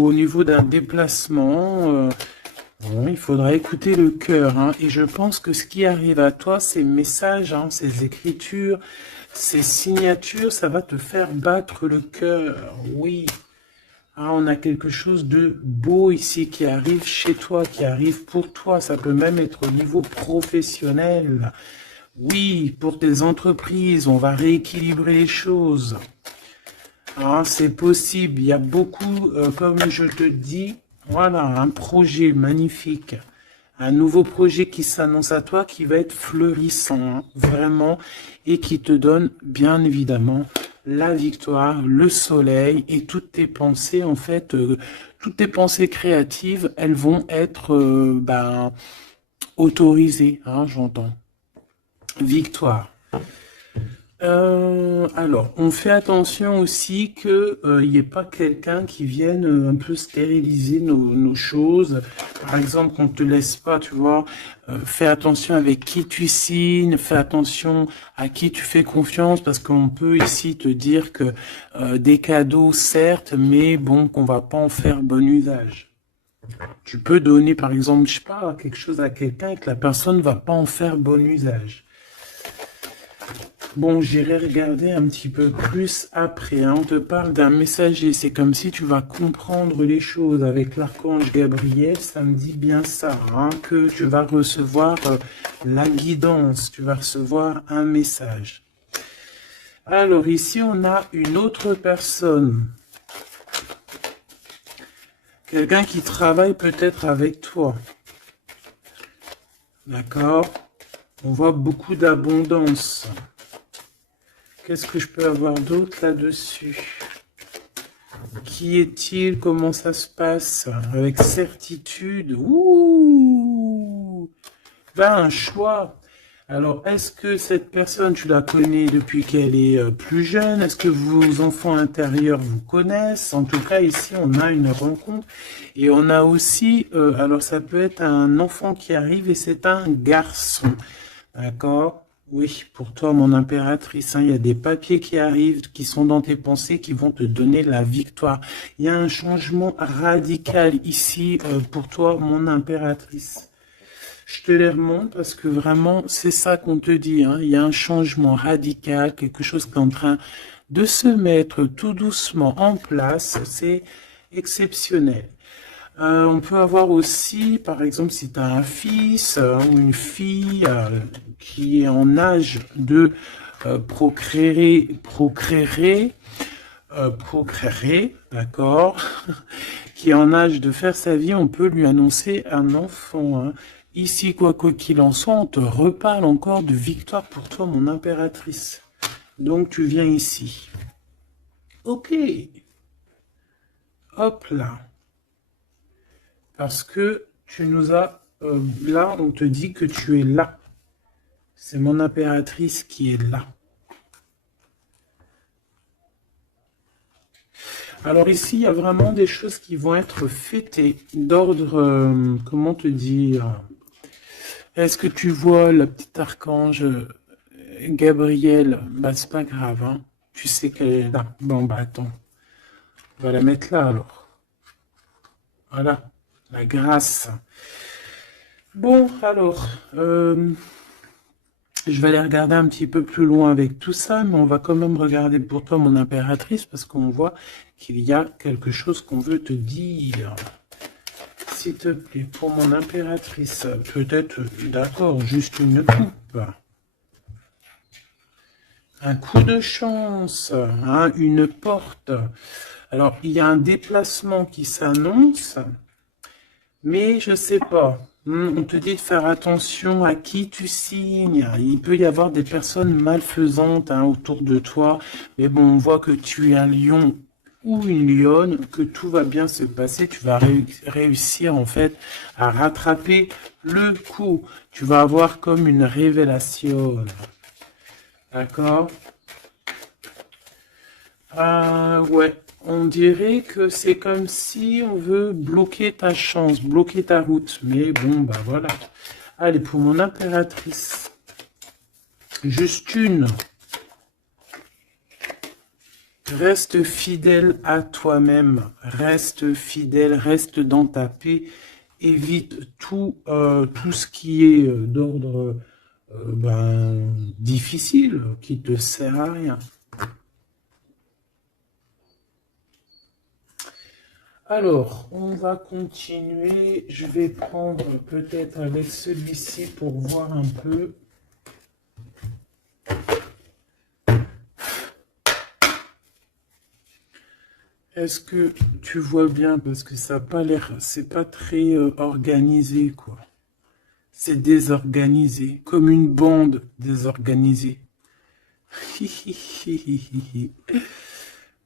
au niveau d'un déplacement, bon, il faudra écouter le cœur, hein. Et je pense que ce qui arrive à toi, ces messages, hein, ces écritures, ces signatures, ça va te faire battre le cœur. Oui. Ah, on a quelque chose de beau ici qui arrive chez toi, qui arrive pour toi. Ça peut même être au niveau professionnel. Oui, pour tes entreprises, on va rééquilibrer les choses. Ah, c'est possible. Il y a beaucoup, comme je te dis, voilà, un projet magnifique. Un nouveau projet qui s'annonce à toi, qui va être florissant, hein, vraiment, et qui te donne, bien évidemment, la victoire, le soleil, et toutes tes pensées, en fait, toutes tes pensées créatives, elles vont être, autorisées, hein, j'entends. Victoire. Alors, on fait attention aussi que il n'y ait pas quelqu'un qui vienne un peu stériliser nos choses. Par exemple, qu'on te laisse pas, tu vois. Fais attention avec qui tu signes, fais attention à qui tu fais confiance, parce qu'on peut ici te dire que des cadeaux, certes, mais bon, qu'on va pas en faire bon usage. Tu peux donner, par exemple, je sais pas, quelque chose à quelqu'un et que la personne va pas en faire bon usage. Bon, j'irai regarder un petit peu plus après, hein. On te parle d'un messager. C'est comme si tu vas comprendre les choses avec l'archange Gabriel. Ça me dit bien ça, hein, que tu vas recevoir la guidance. Tu vas recevoir un message. Alors ici, on a une autre personne. Quelqu'un qui travaille peut-être avec toi. D'accord? On voit beaucoup d'abondance. Qu'est-ce que je peux avoir d'autre là-dessus? Qui est-il? Comment ça se passe? Avec certitude. Ouh! Ben, un choix. Alors, est-ce que cette personne, tu la connais depuis qu'elle est plus jeune? Est-ce que vos enfants intérieurs vous connaissent? En tout cas, ici, on a une rencontre. Et on a aussi, alors ça peut être un enfant qui arrive et c'est un garçon. D'accord? Oui, pour toi, mon impératrice, hein, il y a des papiers qui arrivent, qui sont dans tes pensées, qui vont te donner la victoire. Il y a un changement radical ici pour toi, mon impératrice. Je te les remonte parce que vraiment, c'est ça qu'on te dit, hein. Il y a un changement radical, quelque chose qui est en train de se mettre tout doucement en place. C'est exceptionnel. On peut avoir aussi, par exemple, si tu as un fils ou une fille qui est en âge de procréer, d'accord, qui est en âge de faire sa vie, on peut lui annoncer un enfant, hein. Ici, quoi qu'il en soit, on te reparle encore de victoire pour toi, mon impératrice. Donc, tu viens ici. Ok. Hop là. Parce que tu nous as... là, on te dit que tu es là. C'est mon impératrice qui est là. Alors ici, il y a vraiment des choses qui vont être fêtées d'ordre... comment te dire? Est-ce que tu vois le petit archange Gabriel? Bah, c'est pas grave, hein. Tu sais qu'elle est là. Bon, bah attends. On va la mettre là, alors. Voilà. La grâce. Bon, alors... je vais aller regarder un petit peu plus loin avec tout ça, mais on va quand même regarder pour toi, mon impératrice, parce qu'on voit qu'il y a quelque chose qu'on veut te dire. S'il te plaît, pour mon impératrice, peut-être, d'accord, juste une coupe. Un coup de chance, hein, une porte. Alors, il y a un déplacement qui s'annonce, mais je sais pas. On te dit de faire attention à qui tu signes. Il peut y avoir des personnes malfaisantes, hein, autour de toi. Mais bon, on voit que tu es un lion ou une lionne, que tout va bien se passer. Tu vas réussir en fait à rattraper le coup. Tu vas avoir comme une révélation. D'accord? Ah ouais. On dirait que c'est comme si on veut bloquer ta chance, bloquer ta route. Mais bon, bah voilà. Allez, pour mon impératrice. Juste une. Reste fidèle à toi-même, reste fidèle, reste dans ta paix, évite tout ce qui est d'ordre difficile, qui te sert à rien. Alors, on va continuer. Je vais prendre peut-être avec celui-ci pour voir un peu. Est-ce que tu vois bien? Parce que ça n'a pas l'air, c'est pas très organisé, quoi. C'est désorganisé, comme une bande désorganisée.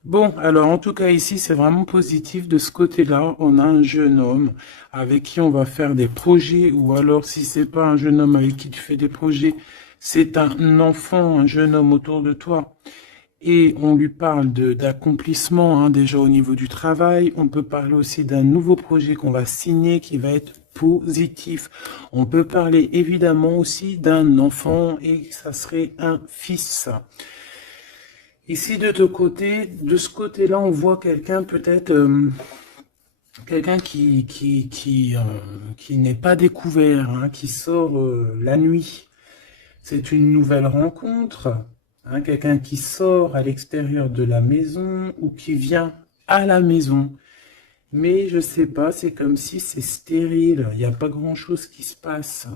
Bon, alors en tout cas ici, c'est vraiment positif. De ce côté-là, on a un jeune homme avec qui on va faire des projets, ou alors si c'est pas un jeune homme avec qui tu fais des projets, c'est un enfant, un jeune homme autour de toi. Et on lui parle d'accomplissement hein, déjà au niveau du travail. On peut parler aussi d'un nouveau projet qu'on va signer qui va être positif. On peut parler évidemment aussi d'un enfant et ça serait un fils. Ici de ce côté-là, on voit quelqu'un peut-être quelqu'un qui n'est pas découvert, hein, qui sort la nuit. C'est une nouvelle rencontre. Hein, quelqu'un qui sort à l'extérieur de la maison ou qui vient à la maison. Mais je sais pas, c'est comme si c'est stérile. Il n'y a pas grand-chose qui se passe.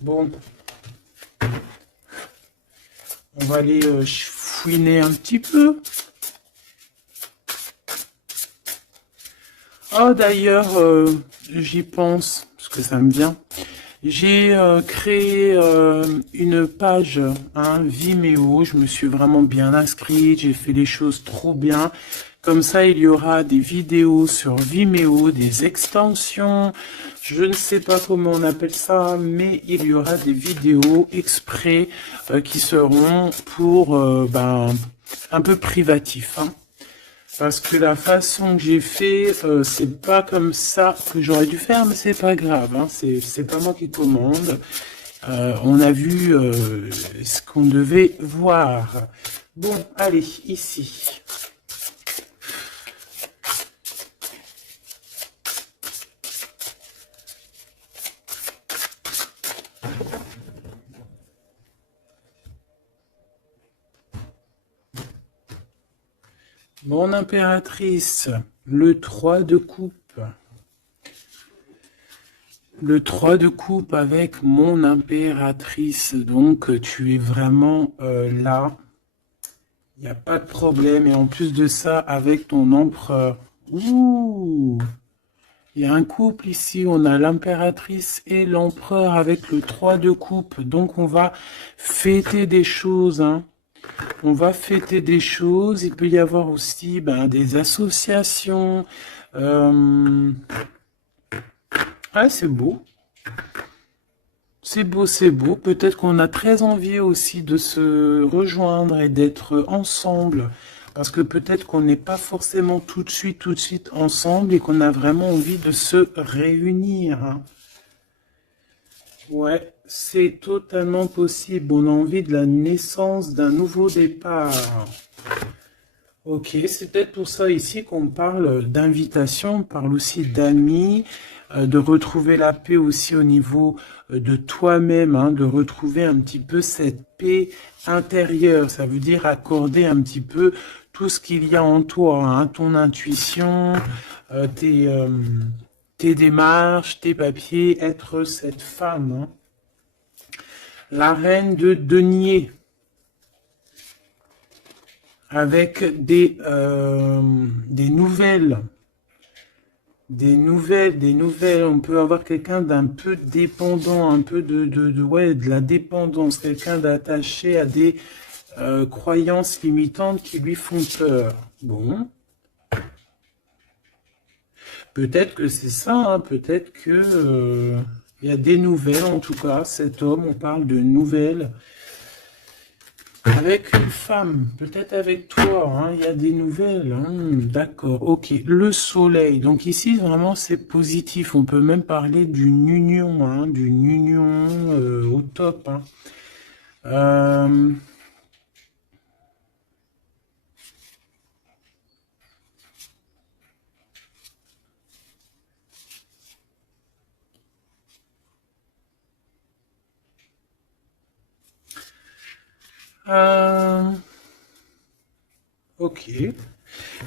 Bon. On va aller fouiner un petit peu. Oh, d'ailleurs, j'y pense, parce que ça me vient. J'ai créé une page hein, Vimeo, je me suis vraiment bien inscrite, j'ai fait les choses trop bien. Comme ça, il y aura des vidéos sur Vimeo, des extensions, je ne sais pas comment on appelle ça, mais il y aura des vidéos exprès qui seront pour un peu privatif. Hein. Parce que la façon que j'ai fait, c'est pas comme ça que j'aurais dû faire, mais c'est pas grave, hein, c'est pas moi qui commande. On a vu ce qu'on devait voir. Bon, allez, ici. Mon impératrice, le 3 de coupe. Le 3 de coupe avec mon impératrice. Donc, tu es vraiment là. Il n'y a pas de problème. Et en plus de ça, avec ton empereur. Ouh! Il y a un couple ici. On a l'impératrice et l'empereur avec le 3 de coupe. Donc, on va fêter des choses, hein. On va fêter des choses. Il peut y avoir aussi des associations. Ah, c'est beau. C'est beau, c'est beau. Peut-être qu'on a très envie aussi de se rejoindre et d'être ensemble. Parce que peut-être qu'on n'est pas forcément tout de suite ensemble et qu'on a vraiment envie de se réunir. Hein. Ouais, c'est totalement possible. On a envie de la naissance d'un nouveau départ. Ok, c'est peut-être pour ça ici qu'on parle d'invitation, on parle aussi d'amis, de retrouver la paix aussi au niveau de toi-même, hein, de retrouver un petit peu cette paix intérieure. Ça veut dire accorder un petit peu tout ce qu'il y a en toi, hein, ton intuition, tes démarches, tes papiers, être cette femme. Hein. La reine de denier. Avec des nouvelles. Des nouvelles. On peut avoir quelqu'un d'un peu dépendant, un peu de la dépendance, quelqu'un d'attaché à des croyances limitantes qui lui font peur. Bon. Peut-être que c'est ça, hein, peut-être que il y a des nouvelles, en tout cas, cet homme, on parle de nouvelles. Avec une femme, peut-être avec toi, hein, il y a des nouvelles. Hein, d'accord, ok. Le soleil, donc ici vraiment c'est positif. On peut même parler d'une union, hein, au top. Hein. Ok.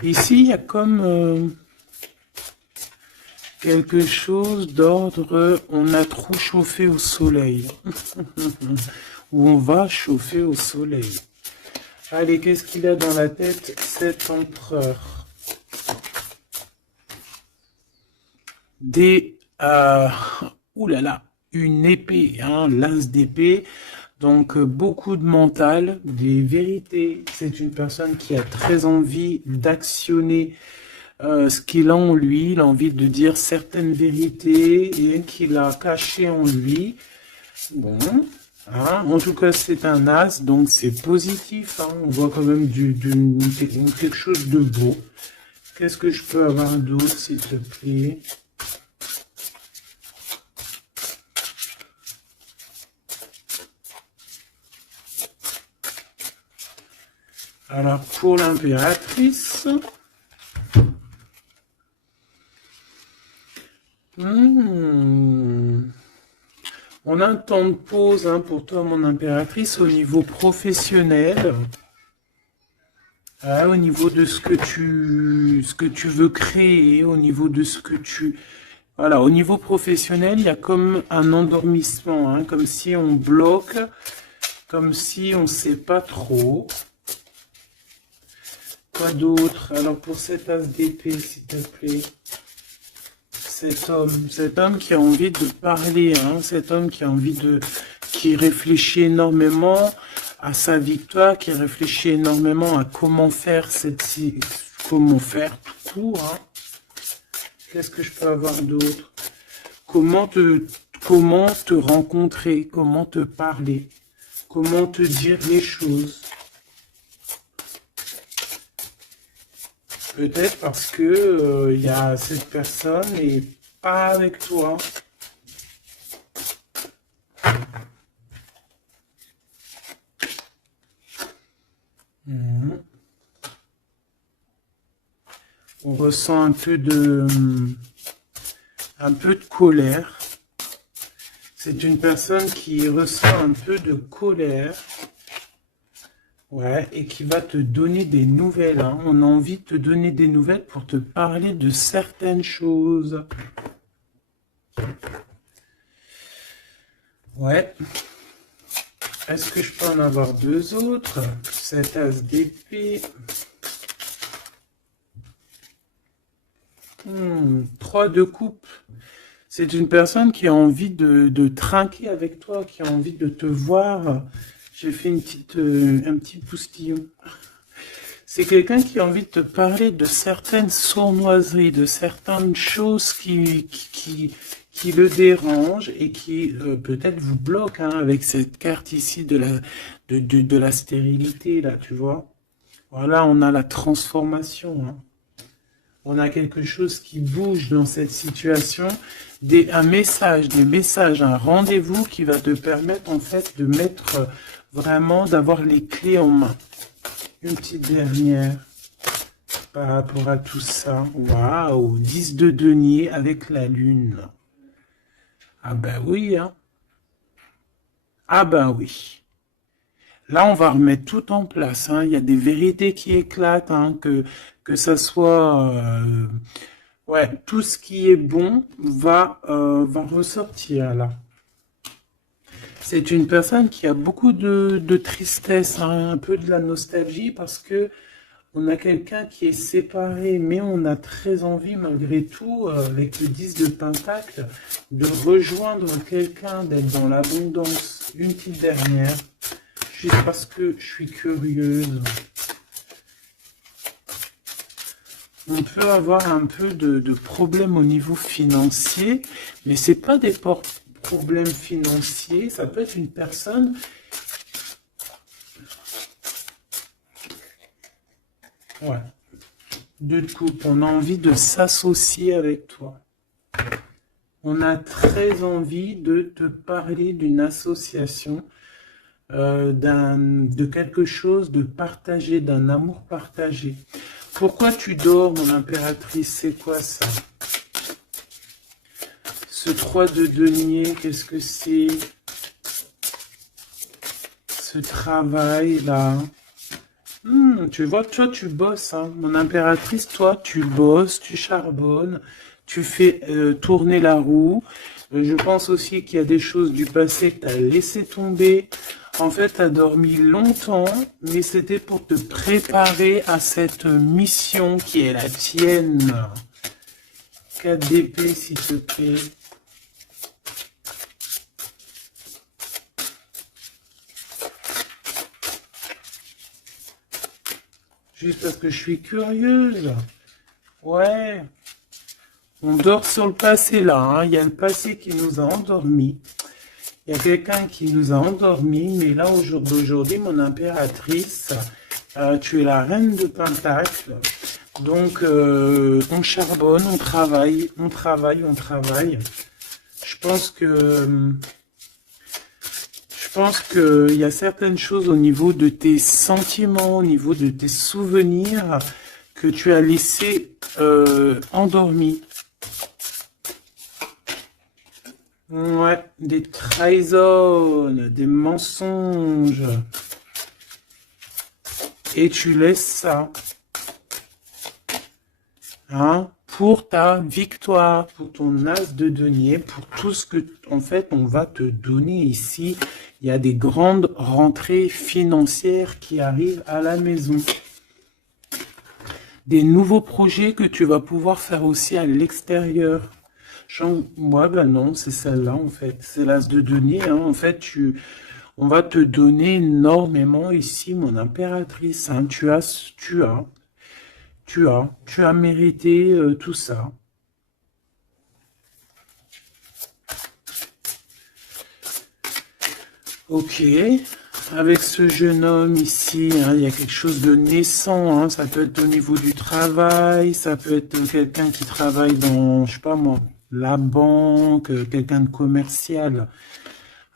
Ici, il y a comme quelque chose d'ordre, on a trop chauffé au soleil. Ou on va chauffer au soleil. Allez, qu'est-ce qu'il a dans la tête, cet empereur? Ouh là là, une épée, hein, l'as d'épée. Donc, beaucoup de mental, des vérités. C'est une personne qui a très envie d'actionner ce qu'il a en lui. Il a envie de dire certaines vérités et qu'il a cachées en lui. Bon, hein, en tout cas, c'est un as, donc c'est positif. Hein, on voit quand même quelque chose de beau. Qu'est-ce que je peux avoir d'autre, s'il te plaît? Alors, pour l'impératrice, on a un temps de pause hein, pour toi, mon impératrice, au niveau professionnel, au niveau de ce que tu veux créer, au niveau de ce que tu... Voilà, au niveau professionnel, il y a comme un endormissement, hein, comme si on bloque, comme si on ne sait pas trop. Quoi d'autre? Alors pour cet as d'épée, s'il te plaît. Cet homme qui a envie de parler, hein, cet homme qui a envie de... qui réfléchit énormément à sa victoire, qui réfléchit énormément à comment faire comment faire tout court, hein. Qu'est-ce que je peux avoir d'autre? Comment te rencontrer, comment te parler, comment te dire les choses. Peut-être parce que il y a cette personne et pas avec toi. On ressent un peu de colère. C'est une personne qui ressent un peu de colère. Ouais, et qui va te donner des nouvelles. Hein. On a envie de te donner des nouvelles pour te parler de certaines choses. Ouais. Est-ce que je peux en avoir deux autres? Cet as d'épée. 3 de coupe. C'est une personne qui a envie de trinquer avec toi, qui a envie de te voir. J'ai fait un petit postillon. C'est quelqu'un qui a envie de te parler de certaines sournoiseries, de certaines choses qui le dérangent et qui peut-être vous bloquent hein, avec cette carte ici de la stérilité, là, tu vois. Voilà, on a la transformation. Hein. On a quelque chose qui bouge dans cette situation, un message, des messages, un rendez-vous qui va te permettre en fait de mettre vraiment, d'avoir les clés en main. Une petite dernière par rapport à tout ça. Waouh, 10 de denier avec la lune. Ah ben oui, hein. Ah ben oui. Là, on va remettre tout en place. Hein. Il y a des vérités qui éclatent, hein, que ça soit... ouais, tout ce qui est bon va ressortir là. C'est une personne qui a beaucoup de tristesse, hein, un peu de la nostalgie, parce que on a quelqu'un qui est séparé, mais on a très envie, malgré tout, avec le 10 de Pentacle, de rejoindre quelqu'un, d'être dans l'abondance. Une petite dernière, juste parce que je suis curieuse. On peut avoir un peu de problèmes au niveau financier, mais c'est pas des problèmes financiers, ça peut être une personne... Ouais. De coupe, on a envie de s'associer avec toi. On a très envie de te parler d'une association, de quelque chose de partagé, d'un amour partagé. Pourquoi tu dors, mon impératrice? C'est quoi ça? Ce 3 de denier, qu'est-ce que c'est? ce travail-là. Tu vois, toi, tu bosses, hein. Mon impératrice, toi, tu bosses, tu charbonnes, tu fais tourner la roue. Je pense aussi qu'il y a des choses du passé que tu as laissé tomber. En fait, tu as dormi longtemps, mais c'était pour te préparer à cette mission qui est la tienne. 4 d'épée, s'il te plaît. Juste parce que je suis curieuse. Ouais. On dort sur le passé là. Hein. Il y a le passé qui nous a endormis. Il y a quelqu'un qui nous a endormis. Mais là, aujourd'hui, mon impératrice, tu es la reine de Pentacle. Donc, on charbonne, on travaille, on travaille, on travaille. Je pense qu'il y a certaines choses au niveau de tes sentiments, au niveau de tes souvenirs que tu as laissé endormis. Ouais, des trahisons, des mensonges. Et tu laisses ça. Hein, pour ta victoire, pour ton as de denier, pour tout ce que, en fait, on va te donner ici. Il y a des grandes rentrées financières qui arrivent à la maison. Des nouveaux projets que tu vas pouvoir faire aussi à l'extérieur. Moi, ben non, c'est celle-là, en fait. C'est l'as de denier, hein. En fait, on va te donner énormément ici, mon impératrice. Hein. Tu as mérité tout ça. Ok, avec ce jeune homme ici, hein, il y a quelque chose de naissant, hein, ça peut être au niveau du travail, ça peut être quelqu'un qui travaille dans, je sais pas moi, la banque, quelqu'un de commercial.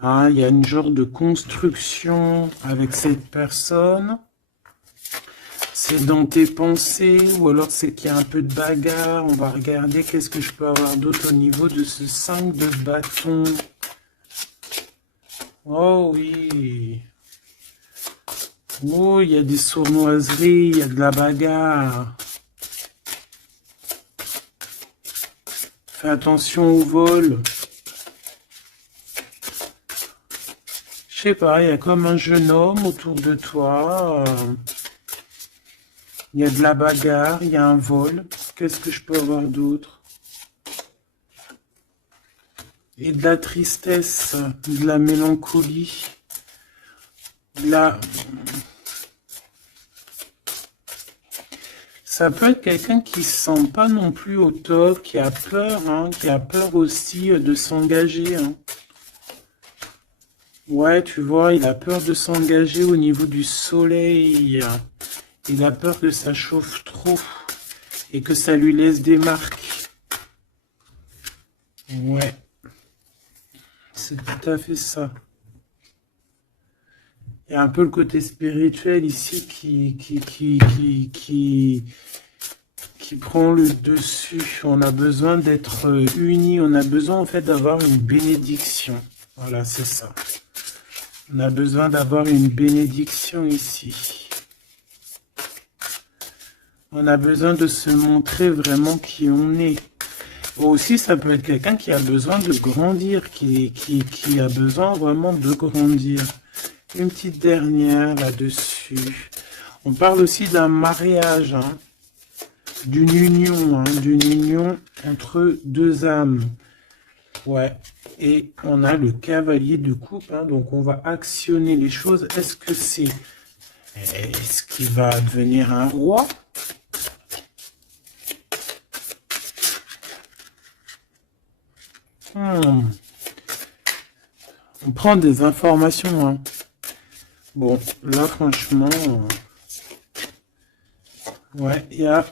Hein, il y a une genre de construction avec cette personne. C'est dans tes pensées, ou alors c'est qu'il y a un peu de bagarre. On va regarder qu'est-ce que je peux avoir d'autre au niveau de ce 5 de bâton. Oh oui. Oh, il y a des sournoiseries, il y a de la bagarre. Fais attention au vol. Je sais pas, il y a comme un jeune homme autour de toi. Il y a de la bagarre, il y a un vol. Qu'est-ce que je peux avoir d'autre? Et de la tristesse, de la mélancolie, de la... Ça peut être quelqu'un qui se sent pas non plus au top, qui a peur, hein, qui a peur aussi de s'engager. Hein. Ouais, tu vois, il a peur de s'engager au niveau du soleil. Il a peur que ça chauffe trop et que ça lui laisse des marques. Ouais, c'est tout à fait ça. Il y a un peu le côté spirituel ici qui prend le dessus. On a besoin d'être unis. On a besoin en fait d'avoir une bénédiction. Voilà, c'est ça. On a besoin d'avoir une bénédiction ici. On a besoin de se montrer vraiment qui on est. Aussi, ça peut être quelqu'un qui a besoin de grandir, qui a besoin vraiment de grandir. Une petite dernière là-dessus. On parle aussi d'un mariage, hein, d'une union entre deux âmes. Ouais. Et on a le cavalier de coupe, hein, donc on va actionner les choses. Est-ce qu'il va devenir un roi? On prend des informations, hein. Bon, là, franchement, ouais, il y a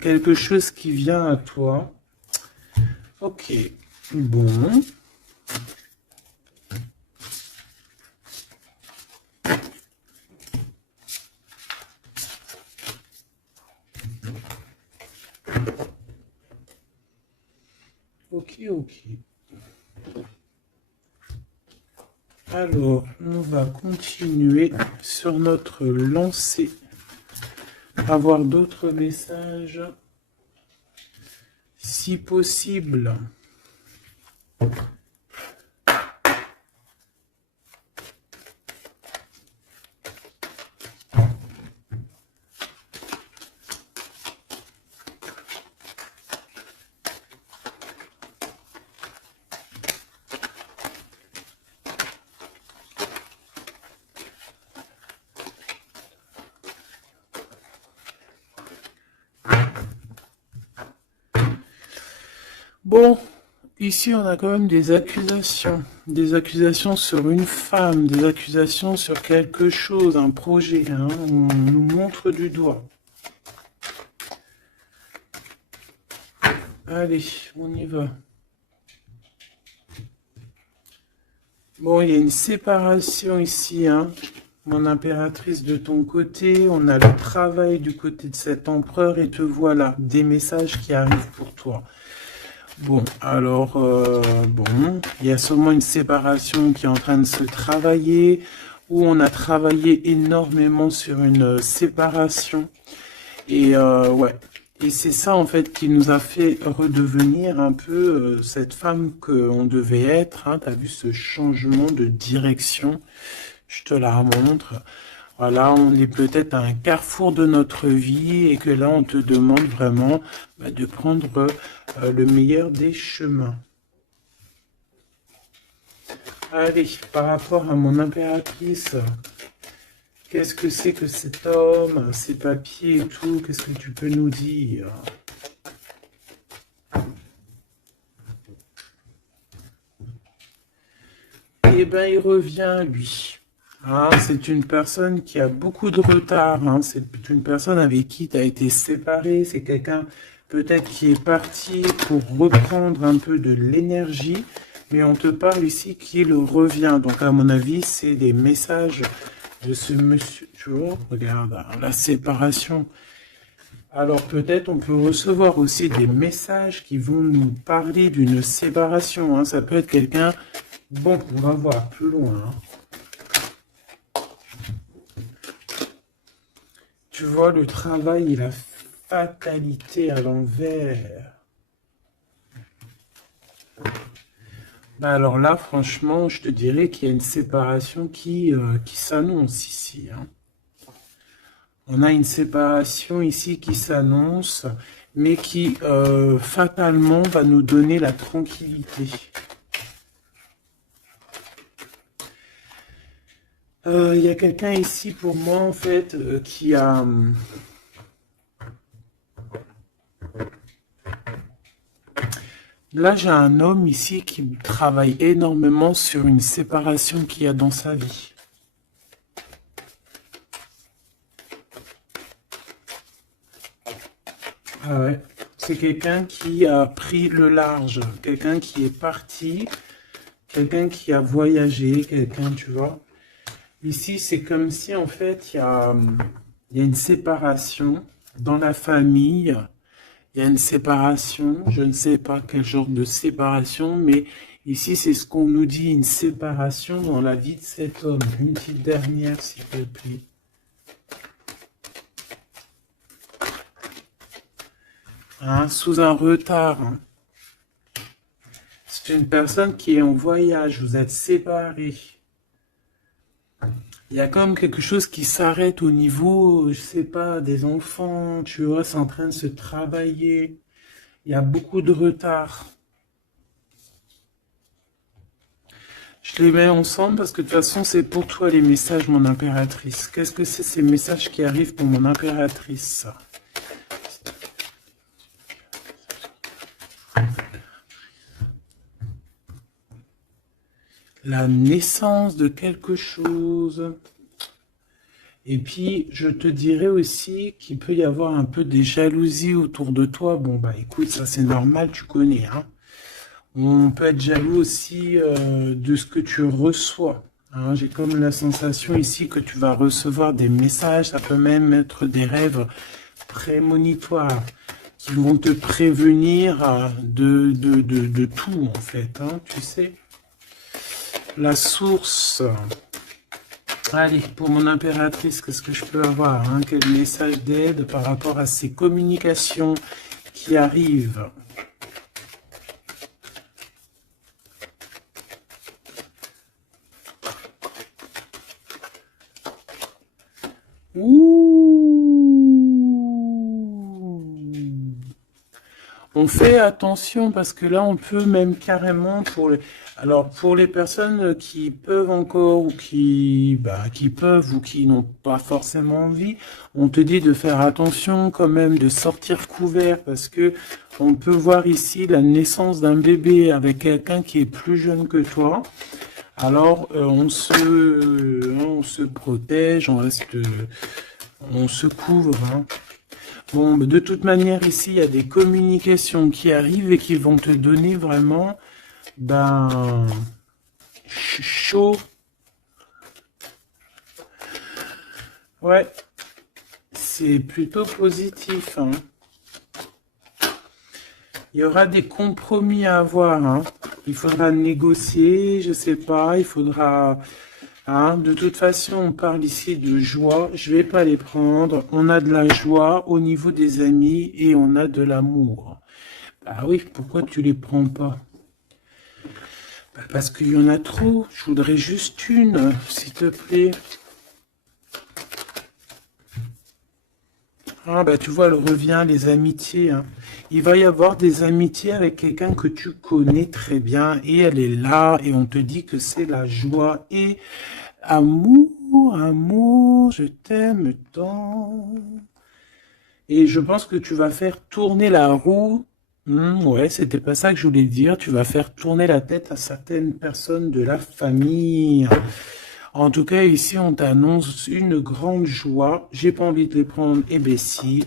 quelque chose qui vient à toi. Ok, bon. Ok. Alors, on va continuer sur notre lancée. Avoir d'autres messages, si possible. Bon, ici on a quand même des accusations sur une femme, des accusations sur quelque chose, un projet, hein, on nous montre du doigt. Allez, on y va. Bon, il y a une séparation ici, hein, mon impératrice de ton côté, on a le travail du côté de cet empereur et te voilà, des messages qui arrivent pour toi. Bon, alors, bon, il y a sûrement une séparation qui est en train de se travailler, où on a travaillé énormément sur une séparation. Et ouais, et c'est ça en fait qui nous a fait redevenir un peu cette femme qu'on devait être. Hein. Tu as vu ce changement de direction, je te la remontre. Voilà, on est peut-être à un carrefour de notre vie et que là, on te demande vraiment de prendre le meilleur des chemins. Allez, par rapport à mon impératrice, qu'est-ce que c'est que cet homme, ses papiers et tout, qu'est-ce que tu peux nous dire? Eh bien, il revient, lui. Ah, c'est une personne qui a beaucoup de retard. Hein. C'est une personne avec qui tu as été séparé. C'est quelqu'un peut-être qui est parti pour reprendre un peu de l'énergie. Mais on te parle ici qu'il revient. Donc à mon avis, c'est des messages de ce monsieur. Tu vois, regarde, la séparation. Alors peut-être on peut recevoir aussi des messages qui vont nous parler d'une séparation. Hein. Ça peut être quelqu'un... Bon, on va voir plus loin. Hein. Tu vois, le travail et la fatalité à l'envers. Bah alors là, franchement, je te dirais qu'il y a une séparation qui s'annonce ici. Hein. On a une séparation ici qui s'annonce, mais qui fatalement va nous donner la tranquillité. Il y a quelqu'un ici pour moi en fait qui a... Là j'ai un homme ici qui travaille énormément sur une séparation qu'il y a dans sa vie. Ah ouais, c'est quelqu'un qui a pris le large, quelqu'un qui est parti, quelqu'un qui a voyagé, quelqu'un, tu vois. Ici, c'est comme si, en fait, il y a une séparation dans la famille. Il y a une séparation. Je ne sais pas quel genre de séparation, mais ici, c'est ce qu'on nous dit, une séparation dans la vie de cet homme. Une petite dernière, s'il te plaît. Hein, sous un retard. Hein. C'est une personne qui est en voyage. Vous êtes séparés. Il y a comme quelque chose qui s'arrête au niveau, je sais pas, des enfants, tu vois, c'est en train de se travailler. Il y a beaucoup de retard. Je les mets ensemble parce que de toute façon, c'est pour toi les messages, mon impératrice. Qu'est-ce que c'est ces messages qui arrivent pour mon impératrice? La naissance de quelque chose. Et puis, je te dirais aussi qu'il peut y avoir un peu des jalousies autour de toi. Bon, bah écoute, ça c'est normal, tu connais. Hein. On peut être jaloux aussi de ce que tu reçois. Hein. J'ai comme la sensation ici que tu vas recevoir des messages. Ça peut même être des rêves prémonitoires qui vont te prévenir de tout, en fait. Hein, tu sais. la source. Allez, pour mon impératrice, qu'est-ce que je peux avoir, hein? Quel message d'aide par rapport à ces communications qui arrivent? On fait attention parce que là, on peut même carrément alors pour les personnes qui peuvent encore ou qui peuvent ou qui n'ont pas forcément envie, on te dit de faire attention quand même, de sortir couvert parce que on peut voir ici la naissance d'un bébé avec quelqu'un qui est plus jeune que toi. Alors, on se protège, on se couvre, hein. Bon, de toute manière, ici, il y a des communications qui arrivent et qui vont te donner vraiment, chaud. Ouais, c'est plutôt positif, hein. Il y aura des compromis à avoir, hein. Il faudra négocier, je sais pas, il faudra... Hein, de toute façon, on parle ici de joie. Je vais pas les prendre. On a de la joie au niveau des amis et on a de l'amour. Bah oui, pourquoi tu les prends pas? Bah parce qu'il y en a trop. Je voudrais juste une, s'il te plaît. Ah bah tu vois, elle revient, les amitiés, hein. Il va y avoir des amitiés avec quelqu'un que tu connais très bien et elle est là et on te dit que c'est la joie et amour, amour, je t'aime tant. Et je pense que tu vas faire tourner la roue. Ouais, c'était pas ça que je voulais dire. Tu vas faire tourner la tête à certaines personnes de la famille. En tout cas, ici, on t'annonce une grande joie. J'ai pas envie de les prendre, eh ben si.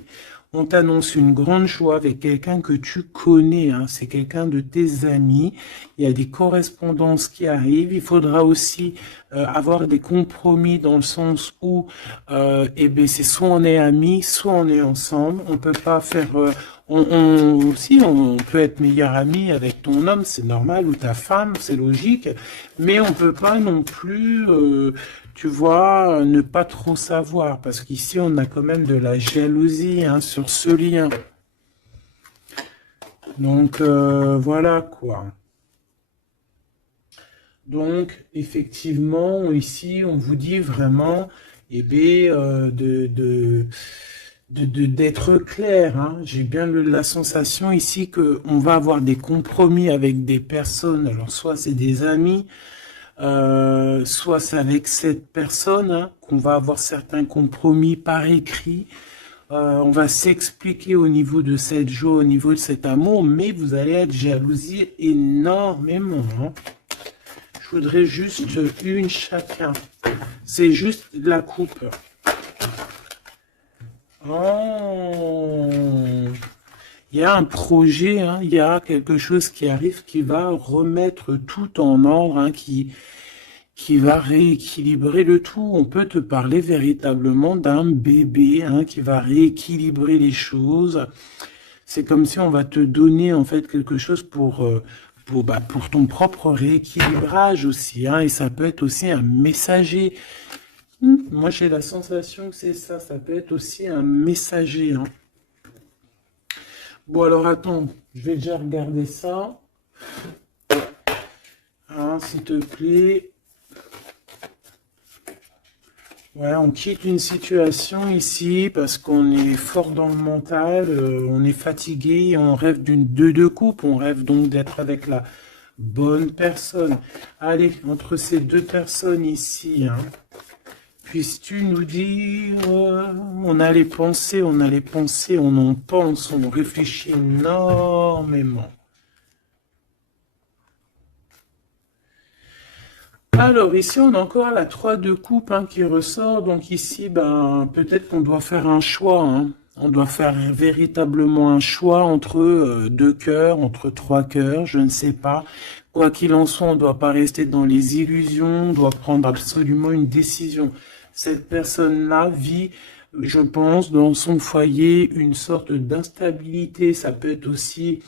On t'annonce une grande joie avec quelqu'un que tu connais, hein. C'est quelqu'un de tes amis. Il y a des correspondances qui arrivent. Il faudra aussi avoir des compromis dans le sens où, eh ben, c'est soit on est amis, soit on est ensemble. On peut pas faire... si, on peut être meilleur ami avec ton homme, c'est normal, ou ta femme, c'est logique, mais on peut pas non plus, tu vois, ne pas trop savoir, parce qu'ici, on a quand même de la jalousie, hein, sur ce lien. Donc, voilà, quoi. Donc, effectivement, ici, on vous dit vraiment, eh bien, d'être clair, hein. J'ai bien la sensation ici que on va avoir des compromis avec des personnes. Alors soit c'est des amis, soit c'est avec cette personne, hein, qu'on va avoir certains compromis par écrit. On va s'expliquer au niveau de cette joie, au niveau de cet amour, mais vous allez être jalousie énormément, hein. Je voudrais juste une chacun. C'est juste la coupe. Oh, il y a un projet, hein, il y a quelque chose qui arrive qui va remettre tout en ordre, hein, qui va rééquilibrer le tout. On peut te parler véritablement d'un bébé, hein, qui va rééquilibrer les choses. C'est comme si on va te donner en fait quelque chose pour ton propre rééquilibrage aussi, hein, et ça peut être aussi un messager. Moi, j'ai la sensation que c'est ça. Ça peut être aussi un messager, hein. Bon, alors, attends. Je vais déjà regarder ça. Hein, s'il te plaît. Ouais, on quitte une situation ici parce qu'on est fort dans le mental. On est fatigué. On rêve d'une deux coupe. On rêve donc d'être avec la bonne personne. Allez, entre ces deux personnes ici, hein. Puisses-tu nous dire, on a les pensées, on en pense, on réfléchit énormément. Alors ici, on a encore la 3 de coupe, hein, qui ressort. Donc ici, peut-être qu'on doit faire un choix, hein. On doit faire véritablement un choix entre deux cœurs, entre trois cœurs, je ne sais pas. Quoi qu'il en soit, on ne doit pas rester dans les illusions, on doit prendre absolument une décision. Cette personne-là vit, je pense, dans son foyer, une sorte d'instabilité. Ça peut être aussi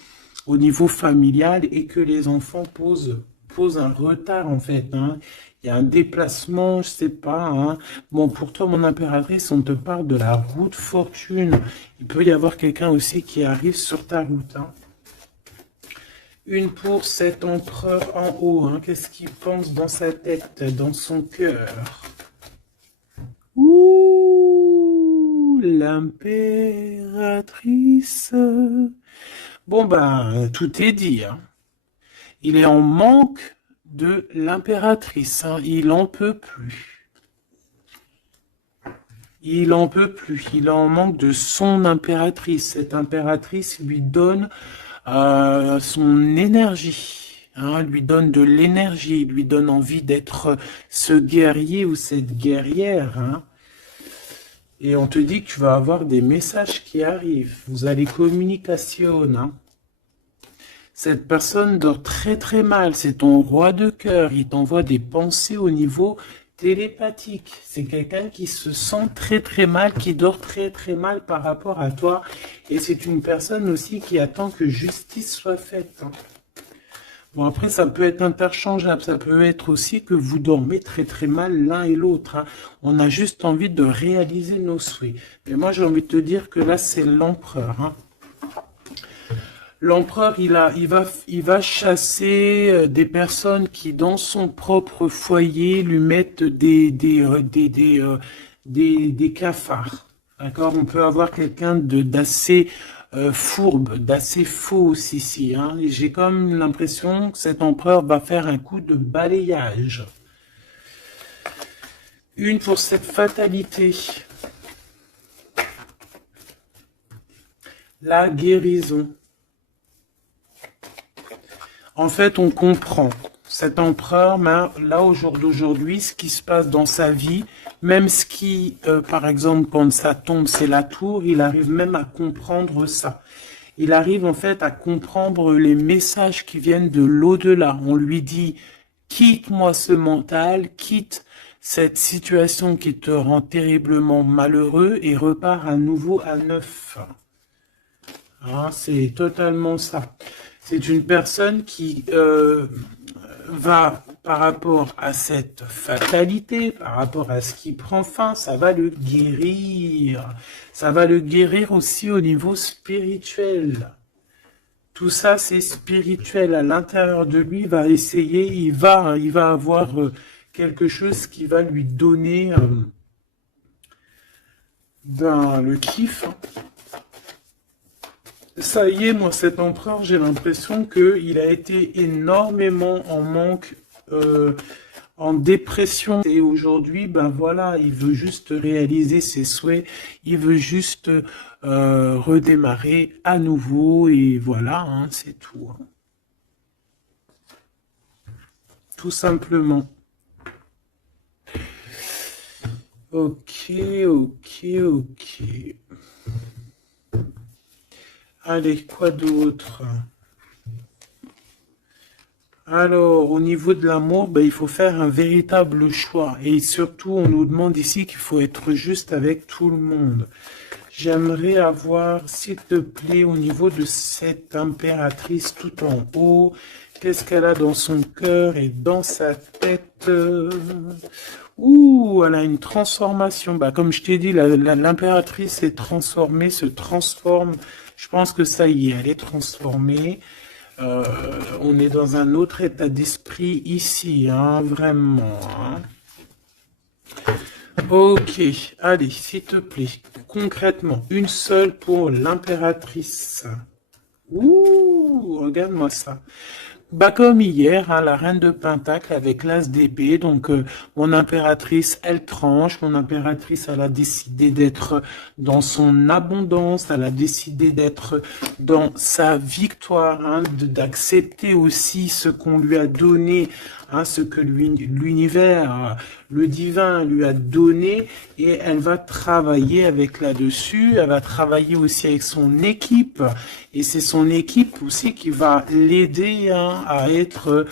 au niveau familial et que les enfants posent suppose un retard en fait, hein. Il y a un déplacement, je sais pas, hein. Bon, pour toi, mon impératrice, on te parle de la route fortune. Il peut y avoir quelqu'un aussi qui arrive sur ta route, hein. Une pour cet empereur en haut, hein. Qu'est-ce qu'il pense dans sa tête, dans son cœur? Ouh, l'impératrice. Bon, ben, tout est dit, hein. Il est en manque de l'impératrice, hein. Il en peut plus. Il en peut plus. Il est en manque de son impératrice. Cette impératrice lui donne son énergie, hein, lui donne de l'énergie, lui donne envie d'être ce guerrier ou cette guerrière, hein. Et on te dit que tu vas avoir des messages qui arrivent. Vous allez communication, hein. Cette personne dort très très mal. C'est ton roi de cœur. Il t'envoie des pensées au niveau télépathique. C'est quelqu'un qui se sent très très mal, qui dort très très mal par rapport à toi. Et c'est une personne aussi qui attend que justice soit faite, hein. Bon, après, ça peut être interchangeable. Ça peut être aussi que vous dormez très très mal l'un et l'autre, hein. On a juste envie de réaliser nos souhaits. Mais moi, j'ai envie de te dire que là, c'est l'empereur, hein. L'empereur, il va chasser des personnes qui, dans son propre foyer, lui mettent des cafards. D'accord? On peut avoir quelqu'un d'assez fourbe, d'assez faux ici, hein. Et j'ai comme l'impression que cet empereur va faire un coup de balayage. Une pour cette fatalité. La guérison. En fait, on comprend. Cet empereur, là, au jour d'aujourd'hui, ce qui se passe dans sa vie, même ce qui, par exemple, quand ça tombe, c'est la tour, il arrive même à comprendre ça. Il arrive, en fait, à comprendre les messages qui viennent de l'au-delà. On lui dit, quitte-moi ce mental, quitte cette situation qui te rend terriblement malheureux et repars à nouveau à neuf. Hein, c'est totalement ça. C'est une personne qui va, par rapport à cette fatalité, par rapport à ce qui prend fin, ça va le guérir. Ça va le guérir aussi au niveau spirituel. Tout ça, c'est spirituel. À l'intérieur de lui, il va essayer, il va avoir quelque chose qui va lui donner le kiff, hein. Ça y est, moi, cet empereur, j'ai l'impression qu'il a été énormément en manque, en dépression. Et aujourd'hui, ben voilà, il veut juste réaliser ses souhaits, il veut juste redémarrer à nouveau, et voilà, hein, c'est tout, hein. Tout simplement. Ok, ok, ok. Allez, quoi d'autre? Alors, au niveau de l'amour, ben, il faut faire un véritable choix. Et surtout, on nous demande ici qu'il faut être juste avec tout le monde. J'aimerais avoir, s'il te plaît, au niveau de cette impératrice tout en haut, qu'est-ce qu'elle a dans son cœur et dans sa tête? Ouh, elle a une transformation. Bah, comme je t'ai dit, l'impératrice est transformée, se transforme. Je pense que ça y est, elle est transformée. On est dans un autre état d'esprit ici, hein, vraiment, hein. Ok, allez, s'il te plaît, concrètement, une seule pour l'impératrice. Ouh, regarde-moi ça. Bah comme hier, hein, la reine de Pentacle avec l'as d'épée, donc mon impératrice, elle tranche, mon impératrice, elle a décidé d'être dans son abondance, elle a décidé d'être dans sa victoire, hein, d'accepter aussi ce qu'on lui a donné, hein, ce que l'univers, le divin lui a donné, et elle va travailler avec là-dessus, elle va travailler aussi avec son équipe, et c'est son équipe aussi qui va l'aider, hein, à être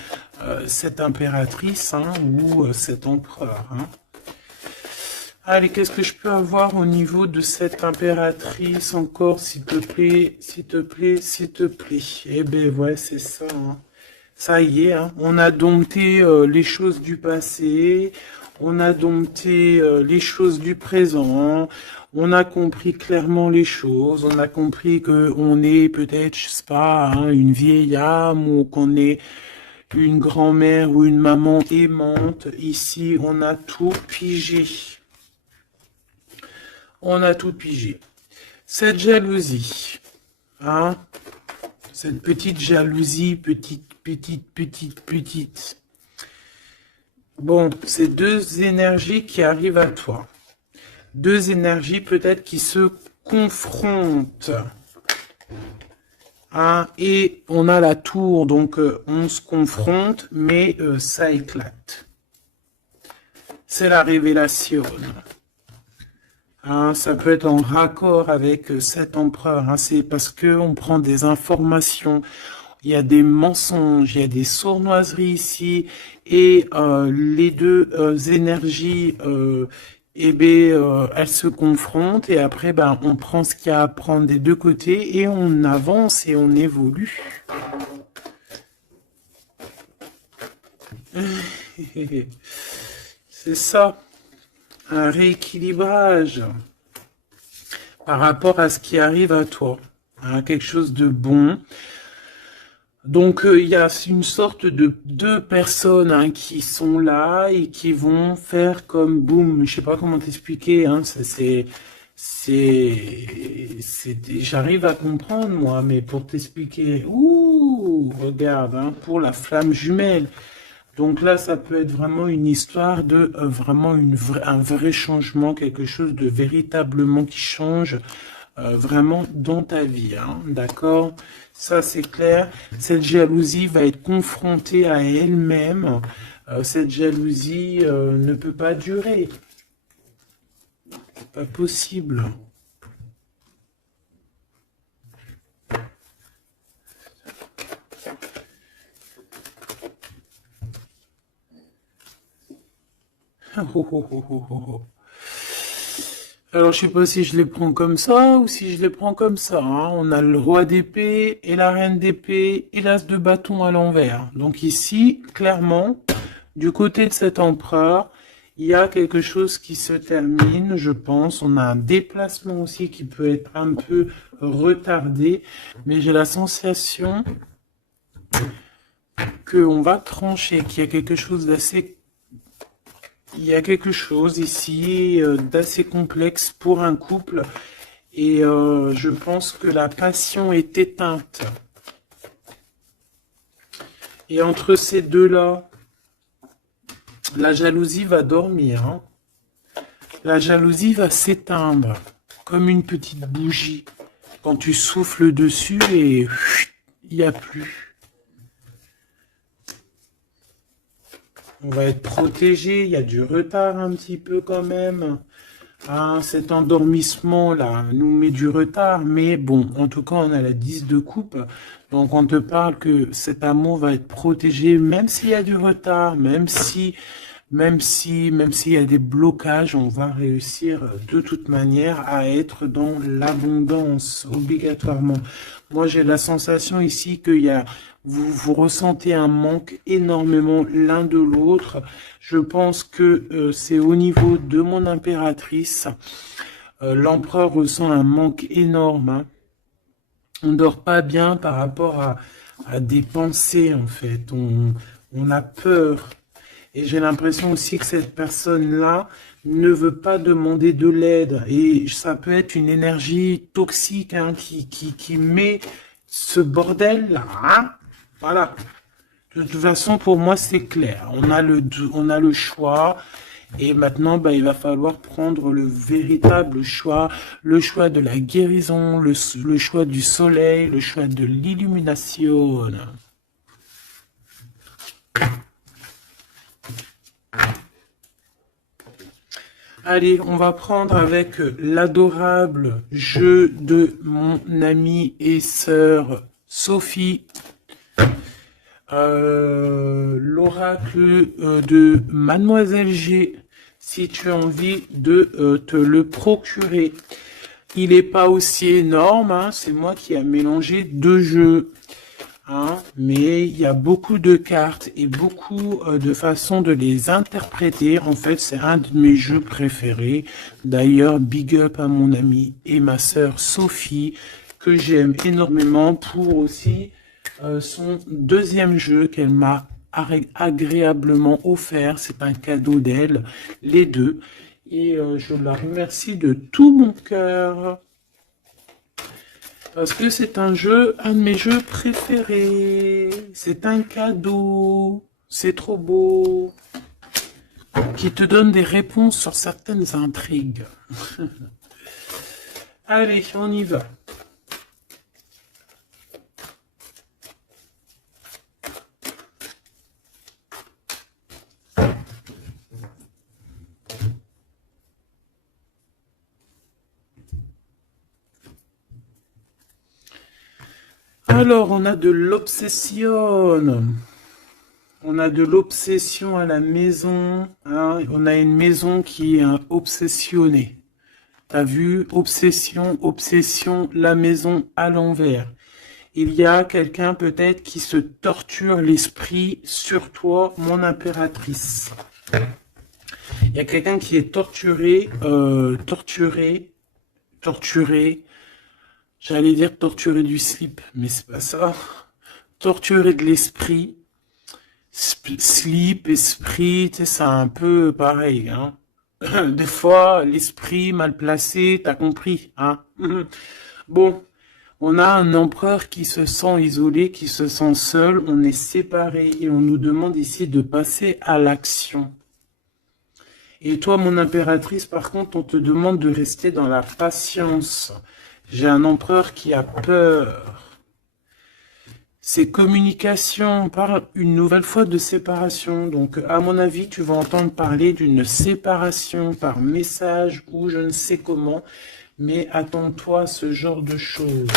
cette impératrice, hein, ou cet empereur, hein. Allez, qu'est-ce que je peux avoir au niveau de cette impératrice encore, s'il te plaît, s'il te plaît, s'il te plaît. Eh ben ouais, c'est ça, hein. Ça y est, hein, on a dompté les choses du passé, on a dompté les choses du présent, on a compris clairement les choses, on a compris que on est peut-être, je sais pas, hein, une vieille âme ou qu'on est une grand-mère ou une maman aimante. Ici, on a tout pigé. On a tout pigé. Cette jalousie, hein, cette petite jalousie, petite. Bon, c'est deux énergies qui arrivent à toi. Deux énergies peut-être qui se confrontent. Hein, et on a la tour, donc on se confronte, mais ça éclate. C'est la révélation. Hein, ça peut être en raccord avec cet empereur. Hein, c'est parce que on prend des informations. Il y a des mensonges, il y a des sournoiseries ici, et les deux énergies, elles se confrontent, et après, ben, on prend ce qu'il y a à prendre des deux côtés, et on avance et on évolue. C'est ça, un rééquilibrage par rapport à ce qui arrive à toi, hein, quelque chose de bon. Donc il y a une sorte de deux personnes, hein, qui sont là et qui vont faire comme boum, je sais pas comment t'expliquer, hein, j'arrive à comprendre moi, mais pour t'expliquer, ouh, regarde, hein, pour la flamme jumelle. Donc là, ça peut être vraiment une histoire de vraiment un vrai changement, quelque chose de véritablement qui change vraiment dans ta vie, hein, d'accord? Ça, c'est clair. Cette jalousie va être confrontée à elle-même. Cette jalousie ne peut pas durer. C'est pas possible. Alors, je sais pas si je les prends comme ça ou si je les prends comme ça, hein. On a le roi d'épée et la reine d'épée et l'as de bâton à l'envers. Donc ici, clairement, du côté de cet empereur, il y a quelque chose qui se termine, je pense. On a un déplacement aussi qui peut être un peu retardé, mais j'ai la sensation qu'on va trancher, qu'il y a quelque chose d'assez... Il y a quelque chose ici d'assez complexe pour un couple, et je pense que la passion est éteinte. Et entre ces deux-là, la jalousie va dormir, hein. La jalousie va s'éteindre comme une petite bougie quand tu souffles dessus et il n'y a plus. On va être protégé, il y a du retard un petit peu quand même. Ah, cet endormissement-là nous met du retard, mais bon, en tout cas, on a la 10 de coupe. Donc, on te parle que cet amour va être protégé, même s'il y a du retard, même s'il y a des blocages, on va réussir de toute manière à être dans l'abondance, obligatoirement. Moi, j'ai la sensation ici qu'il y a... Vous ressentez un manque énormément l'un de l'autre. Je pense que c'est au niveau de mon impératrice. L'empereur ressent un manque énorme, hein. On ne dort pas bien par rapport à des pensées, en fait. On a peur. Et j'ai l'impression aussi que cette personne-là ne veut pas demander de l'aide. Et ça peut être une énergie toxique, hein, qui met ce bordel-là, hein. Voilà. De toute façon, pour moi, c'est clair. On a le choix. Et maintenant, bah, il va falloir prendre le véritable choix. Le choix de la guérison, le choix du soleil, le choix de l'illumination. Allez, on va prendre avec l'adorable jeu de mon amie et sœur Sophie. L'oracle de Mademoiselle G, si tu as envie de te le procurer. Il n'est pas aussi énorme, hein, c'est moi qui ai mélangé deux jeux. Hein. mais il y a beaucoup de cartes et beaucoup de façons de les interpréter. En fait, c'est un de mes jeux préférés. D'ailleurs, big up à mon amie et ma sœur Sophie, que j'aime énormément pour aussi son deuxième jeu qu'elle m'a agréablement offert. C'est un cadeau d'elle, les deux. Et je la remercie de tout mon cœur. Parce que c'est un jeu, un de mes jeux préférés. C'est un cadeau. C'est trop beau. Qui te donne des réponses sur certaines intrigues. Allez, on y va. Alors, on a de l'obsession. On a de l'obsession à la maison. Hein. On a une maison qui est obsessionnée. T'as vu? Obsession, obsession, la maison à l'envers. Il y a quelqu'un peut-être qui se torture l'esprit sur toi, mon impératrice. Il y a quelqu'un qui est torturé, torturé. J'allais dire torturé du slip, mais c'est pas ça. Torturé de l'esprit. Slip, esprit, tu sais, c'est un peu pareil, hein. Des fois, l'esprit mal placé, t'as compris, hein. Bon, on a un empereur qui se sent isolé, qui se sent seul, on est séparés et on nous demande ici de passer à l'action. Et toi, mon impératrice, par contre, on te demande de rester dans la patience. J'ai un empereur qui a peur. C'est communication, on parle une nouvelle fois de séparation. Donc, à mon avis, tu vas entendre parler d'une séparation par message ou je ne sais comment. Mais attends-toi à ce genre de choses.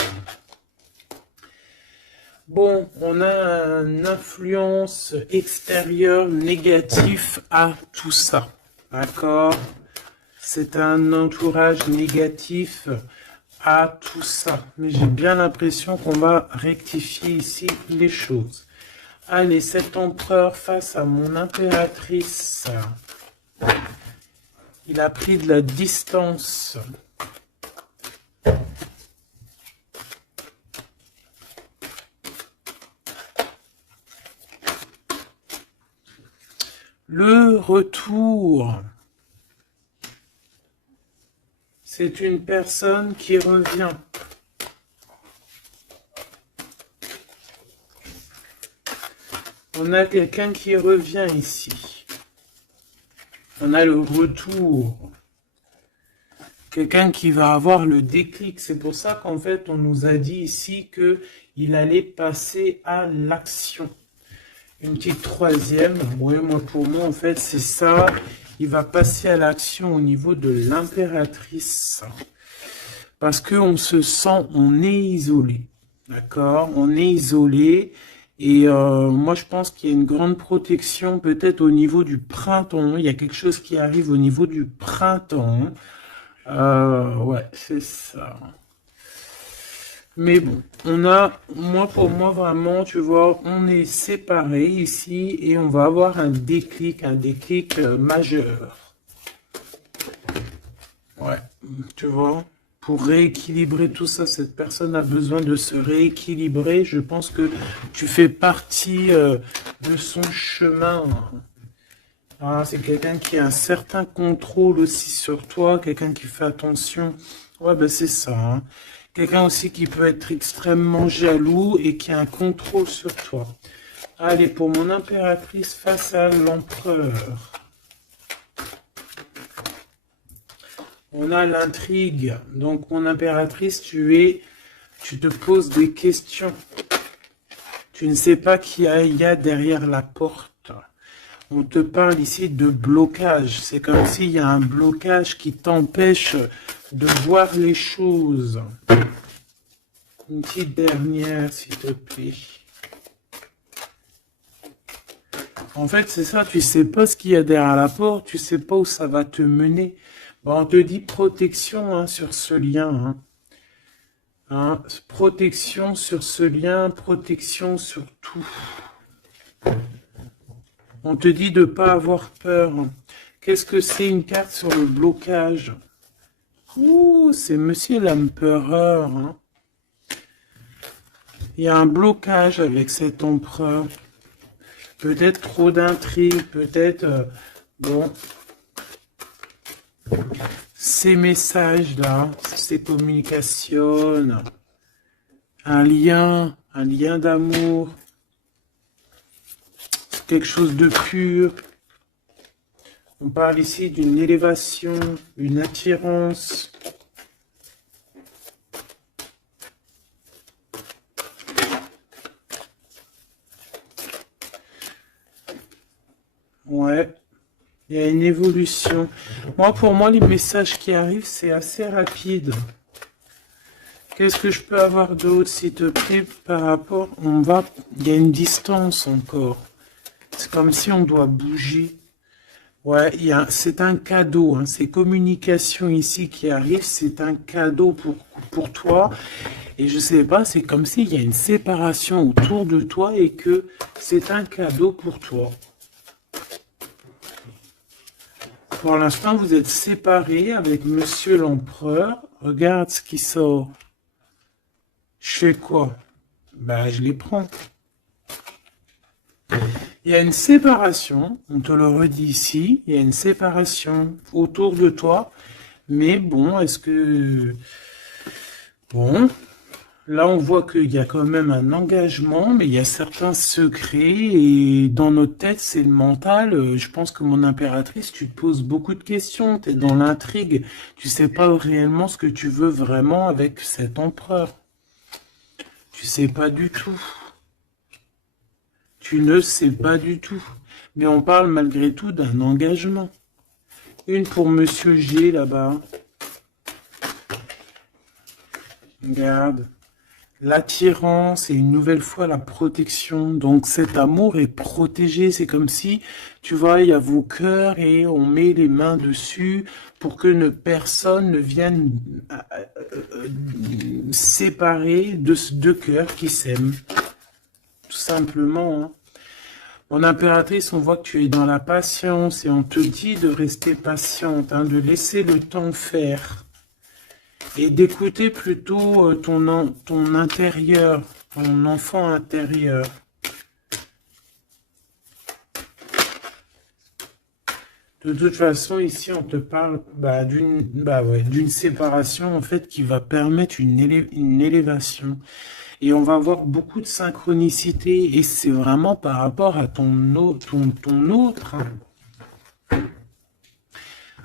Bon, on a une influence extérieure négative à tout ça. D'accord? C'est un entourage négatif à tout ça. Mais j'ai bien l'impression qu'on va rectifier ici les choses. Allez, cet empereur face à mon impératrice. Il a pris de la distance. Le retour. C'est une personne qui revient. On a quelqu'un qui revient ici. On a le retour. Quelqu'un qui va avoir le déclic. C'est pour ça qu'en fait, on nous a dit ici qu'il allait passer à l'action. Une petite troisième. Ouais, moi, pour moi, en fait, c'est ça. Il va passer à l'action au niveau de l'impératrice. Parce qu'on se sent, on est isolé. D'accord? On est isolé. Et moi, je pense qu'il y a une grande protection peut-être au niveau du printemps. Il y a quelque chose qui arrive au niveau du printemps. Ouais, c'est ça. Mais bon, on a, pour moi, vraiment, tu vois, on est séparés ici et on va avoir un déclic majeur. Ouais, tu vois, pour rééquilibrer tout ça, cette personne a besoin de se rééquilibrer. Je pense que tu fais partie de son chemin. Ah, c'est quelqu'un qui a un certain contrôle aussi sur toi, quelqu'un qui fait attention. Ouais, ben c'est ça, hein. Quelqu'un aussi qui peut être extrêmement jaloux et qui a un contrôle sur toi. Allez, pour mon impératrice face à l'empereur. On a l'intrigue. Donc, mon impératrice, tu te poses des questions. Tu ne sais pas qui il y a derrière la porte. On te parle ici de blocage. C'est comme s'il y a un blocage qui t'empêche de voir les choses. Une petite dernière, s'il te plaît. En fait, c'est ça, tu sais pas ce qu'il y a derrière la porte, tu sais pas où ça va te mener. Bon, on te dit protection hein, sur ce lien. Hein. Hein, protection sur ce lien, protection sur tout. On te dit de ne pas avoir peur. Qu'est-ce que c'est une carte sur le blocage? Ouh, c'est Monsieur l'Empereur. Hein. Il y a un blocage avec cet empereur. Peut-être trop d'intrigues, peut-être... bon, ces messages-là, ces communications, un lien d'amour, quelque chose de pur. On parle ici d'une élévation, une attirance. Ouais, il y a une évolution. Pour moi, les messages qui arrivent, c'est assez rapide. Qu'est-ce que je peux avoir d'autre, s'il te plaît, par rapport... Il y a une distance encore. C'est comme si on doit bouger. Ouais, c'est un cadeau. Hein. Ces communications ici qui arrivent, c'est un cadeau pour toi. Et je sais pas, c'est comme s'il y a une séparation autour de toi et que c'est un cadeau pour toi. Pour l'instant, vous êtes séparés avec Monsieur l'Empereur. Regarde ce qui sort. Je fais quoi? Bah, je les prends. Il y a une séparation, on te le redit ici, il y a une séparation autour de toi. Mais bon, est-ce que... Bon, là on voit qu'il y a quand même un engagement, mais il y a certains secrets. Et dans notre tête, c'est le mental. Je pense que mon impératrice, tu te poses beaucoup de questions. Tu es dans l'intrigue. Tu sais pas réellement ce que tu veux vraiment avec cet empereur. Tu sais pas du tout. Tu ne sais pas du tout. Mais on parle malgré tout d'un engagement. Une pour Monsieur G là-bas. Regarde. L'attirance et une nouvelle fois la protection. Donc cet amour est protégé. C'est comme si, tu vois, il y a vos cœurs et on met les mains dessus pour que personne ne vienne séparer de deux cœurs qui s'aiment. Tout simplement. Hein. Mon impératrice, on voit que tu es dans la patience et on te dit de rester patiente, hein, de laisser le temps faire et d'écouter plutôt ton intérieur, ton enfant intérieur. De toute façon, ici, on te parle d'une séparation en fait qui va permettre une élévation. Et on va avoir beaucoup de synchronicité. Et c'est vraiment par rapport à ton autre. Hein.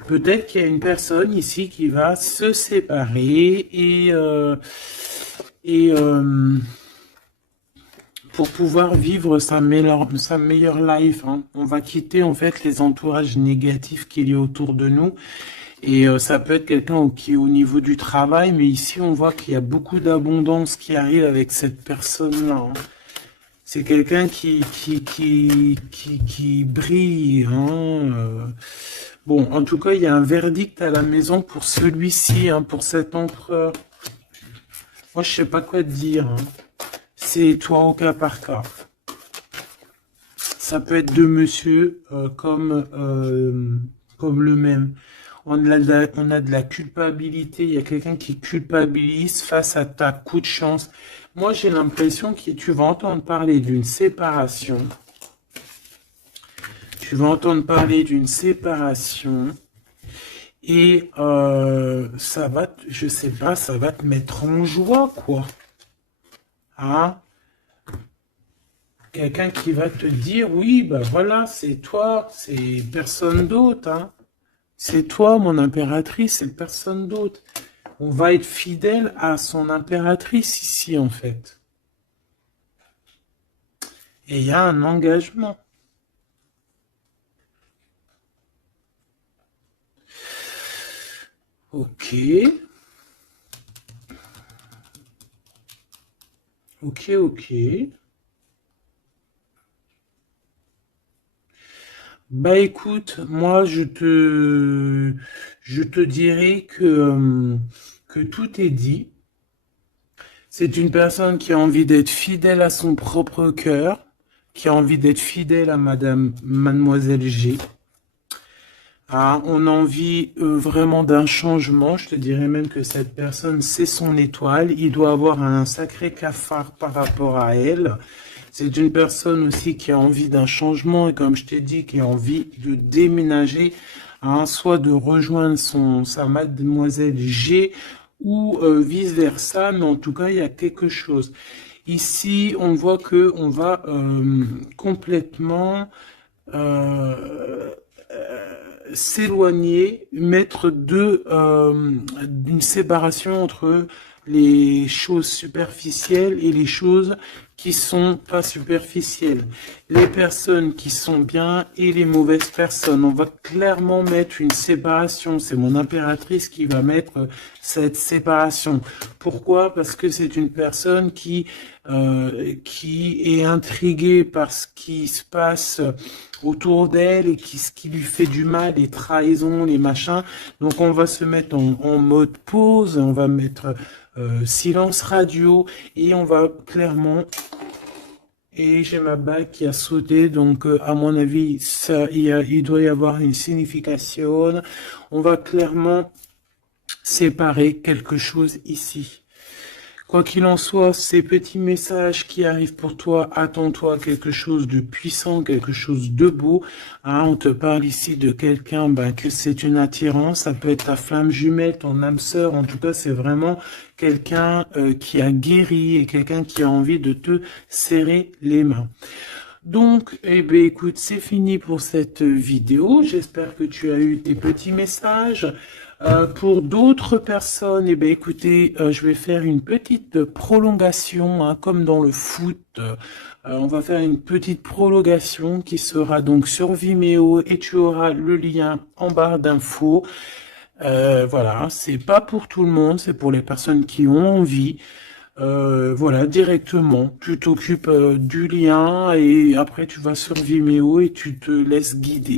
Peut-être qu'il y a une personne ici qui va se séparer pour pouvoir vivre sa meilleure life. Hein. On va quitter en fait les entourages négatifs qu'il y a autour de nous. Et ça peut être quelqu'un qui est au niveau du travail, mais ici on voit qu'il y a beaucoup d'abondance qui arrive avec cette personne-là. Hein. C'est quelqu'un qui brille. Hein. Bon, en tout cas, il y a un verdict à la maison pour celui-ci, hein, pour cet empereur. Moi, je sais pas quoi te dire. Hein. C'est toi au cas par cas. Ça peut être deux monsieur comme le même. On a de la culpabilité. Il y a quelqu'un qui culpabilise face à ta coup de chance. Moi, j'ai l'impression que tu vas entendre parler d'une séparation. Tu vas entendre parler d'une séparation. Et ça va, je sais pas, ça va te mettre en joie, quoi. Hein? Quelqu'un qui va te dire, oui, bah voilà, c'est toi, c'est personne d'autre, hein. C'est toi, mon impératrice, c'est personne d'autre. On va être fidèle à son impératrice ici, en fait. Et il y a un engagement. Ok. Ok. Bah écoute, moi je te dirais que tout est dit. C'est une personne qui a envie d'être fidèle à son propre cœur, qui a envie d'être fidèle à Mademoiselle G. Ah, on a envie vraiment d'un changement. Je te dirais même que cette personne, c'est son étoile. Il doit avoir un sacré cafard par rapport à elle. C'est une personne aussi qui a envie d'un changement et comme je t'ai dit, qui a envie de déménager, hein, soit de rejoindre sa Mademoiselle G ou vice-versa. Mais en tout cas, il y a quelque chose. Ici, on voit que on va complètement s'éloigner, mettre d'une séparation entre les choses superficielles et les choses qui sont pas superficielles. Les personnes qui sont bien et les mauvaises personnes. On va clairement mettre une séparation. C'est mon impératrice qui va mettre cette séparation. Pourquoi? Parce que c'est une personne qui est intriguée par ce qui se passe autour d'elle et ce qui lui fait du mal, les trahisons, les machins. Donc on va se mettre en mode pause, on va mettre silence radio et on va clairement... Et j'ai ma bague qui a sauté, donc à mon avis, il doit y avoir une signification. On va clairement séparer quelque chose ici. Quoi qu'il en soit, ces petits messages qui arrivent pour toi, attends-toi quelque chose de puissant, quelque chose de beau. Hein, on te parle ici de quelqu'un que c'est une attirance, ça peut être ta flamme jumelle, ton âme sœur, en tout cas c'est vraiment quelqu'un qui a guéri et quelqu'un qui a envie de te serrer les mains. Donc, eh bien, écoute, c'est fini pour cette vidéo. J'espère que tu as eu tes petits messages. Pour d'autres personnes, eh bien, écoutez, je vais faire une petite prolongation, hein, comme dans le foot. On va faire une petite prolongation qui sera donc sur Vimeo et tu auras le lien en barre d'infos. Voilà, c'est pas pour tout le monde, c'est pour les personnes qui ont envie. Voilà, directement, tu t'occupes du lien et après tu vas sur Vimeo et tu te laisses guider.